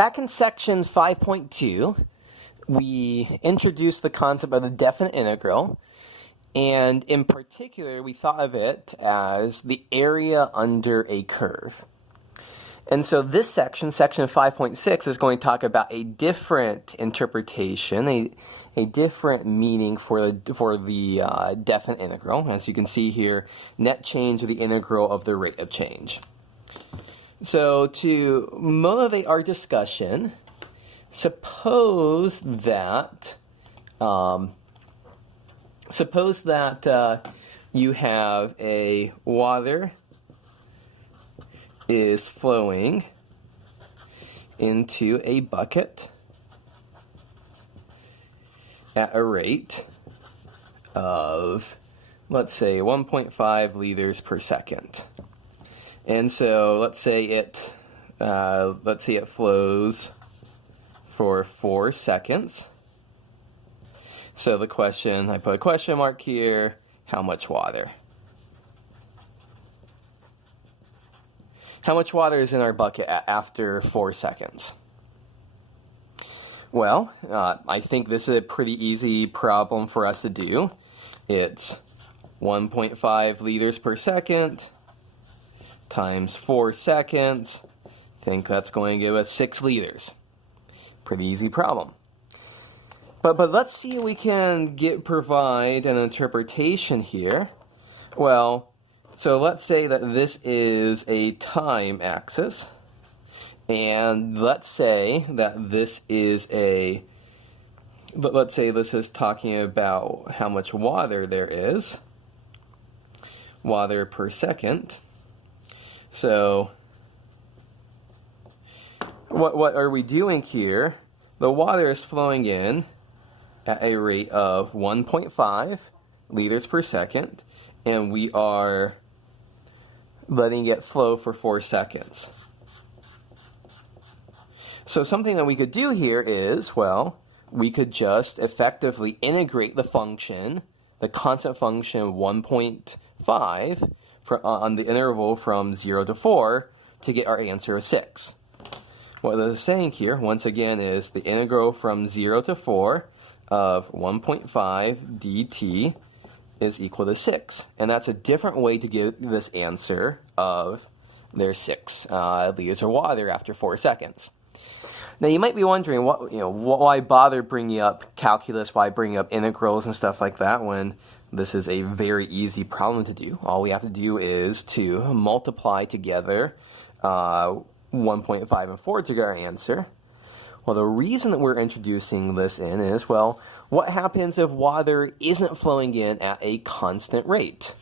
Back in section 5.2, we introduced the concept of the definite integral, and in particular, we thought of it as the area under a curve. And so this section, section 5.6, is going to talk about a different interpretation, a different meaning for the definite integral. As you can see here, net change of the integral of the rate of change. So to motivate our discussion, suppose that you have a water is flowing into a bucket at a rate of, let's say, 1.5 liters per second. And so let's say it flows for 4 seconds. So the question, I put a question mark here, how much water? How much water is in our bucket after 4 seconds? Well, I think this is a pretty easy problem for us to do. It's 1.5 liters per second times 4 seconds. I think that's going to give us 6 liters. Pretty easy problem. But let's see if we can provide an interpretation here. Well, so let's say that this is a time axis, and let's say that this is let's say this is talking about how much water there is, water per second. So what are we doing here? The water is flowing in at a rate of 1.5 liters per second, and we are letting it flow for 4 seconds. So something that we could do here is, well, we could just effectively integrate the function, the constant function 1.5 on the interval from 0 to 4 to get our answer of 6. What this is saying here, once again, is the integral from 0 to 4 of 1.5 dt is equal to 6. And that's a different way to get this answer of there's 6 liters of water after 4 seconds. Now you might be wondering, why bother bringing up calculus, why bring up integrals and stuff like that when this is a very easy problem to do. All we have to do is to multiply together 1.5 and 4 to get our answer. Well, the reason that we're introducing this in is, well, what happens if water isn't flowing in at a constant rate?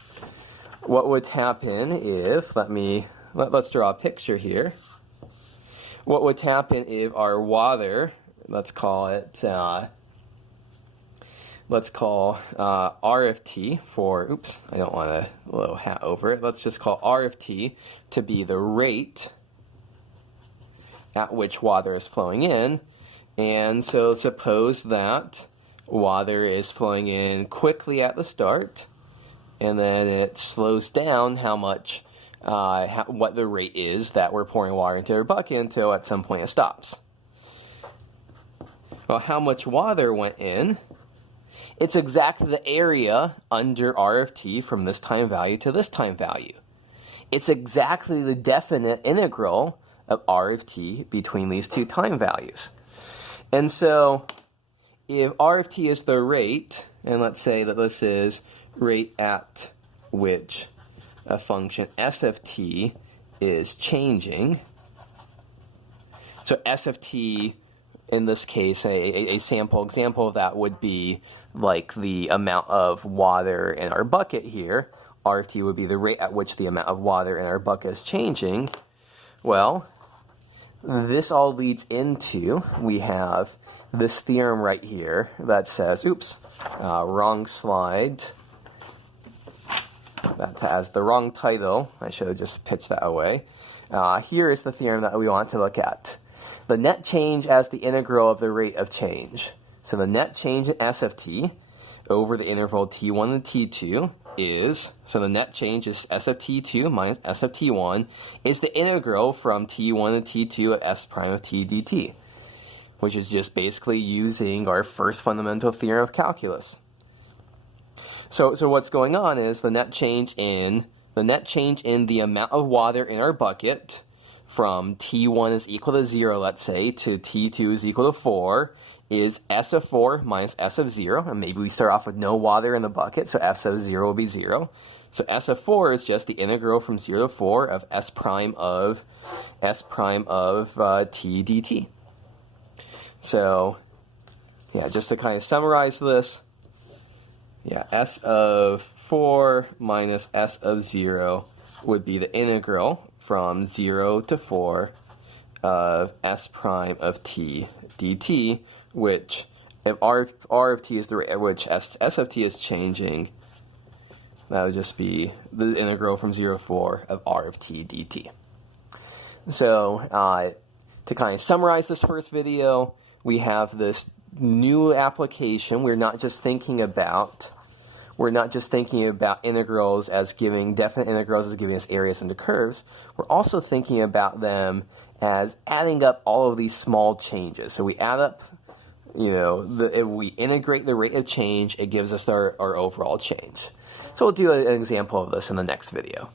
What would happen if, let's draw a picture here. What would happen if our water, let's call R of t for, oops, I don't want a little hat over it. Let's just call R of t to be the rate at which water is flowing in. And so suppose that water is flowing in quickly at the start, and then it slows down what the rate is that we're pouring water into our bucket until at some point it stops. Well, how much water went in? It's exactly the area under R of t from this time value to this time value. It's exactly the definite integral of R of t between these two time values. And so if R of t is the rate, and let's say that this is rate at which a function s of t is changing. So s of t, in this case, a sample example of that would be like the amount of water in our bucket here. R of t would be the rate at which the amount of water in our bucket is changing. Well, this all leads into, we have this theorem right here that says, wrong slide. That has the wrong title. I should have just pitched that away. Here is the theorem that we want to look at. The net change as the integral of the rate of change. So the net change in s of t over the interval t1 and t2 is, so the net change is s of t2 minus s of t1, is the integral from t1 to t2 of s prime of t dt, which is just basically using our first fundamental theorem of calculus. So what's going on is the net change in the amount of water in our bucket from t1 is equal to 0, let's say, to t2 is equal to 4, is s of 4 minus s of 0, and maybe we start off with no water in the bucket, so s of 0 will be 0. So s of 4 is just the integral from 0 to 4 of s prime of t dt. So, yeah, just to kind of summarize this, yeah, s of 4 minus s of 0 would be the integral from 0 to 4 of s prime of t dt, which if r of t is the rate at which s of t is changing, that would just be the integral from 0 to 4 of r of t dt. So to kind of summarize this first video, we have this new application. We're not just thinking about integrals as giving definite integrals as giving us areas into curves. We're also thinking about them as adding up all of these small changes. So we add up, if we integrate the rate of change, it gives us our overall change. So we'll do an example of this in the next video.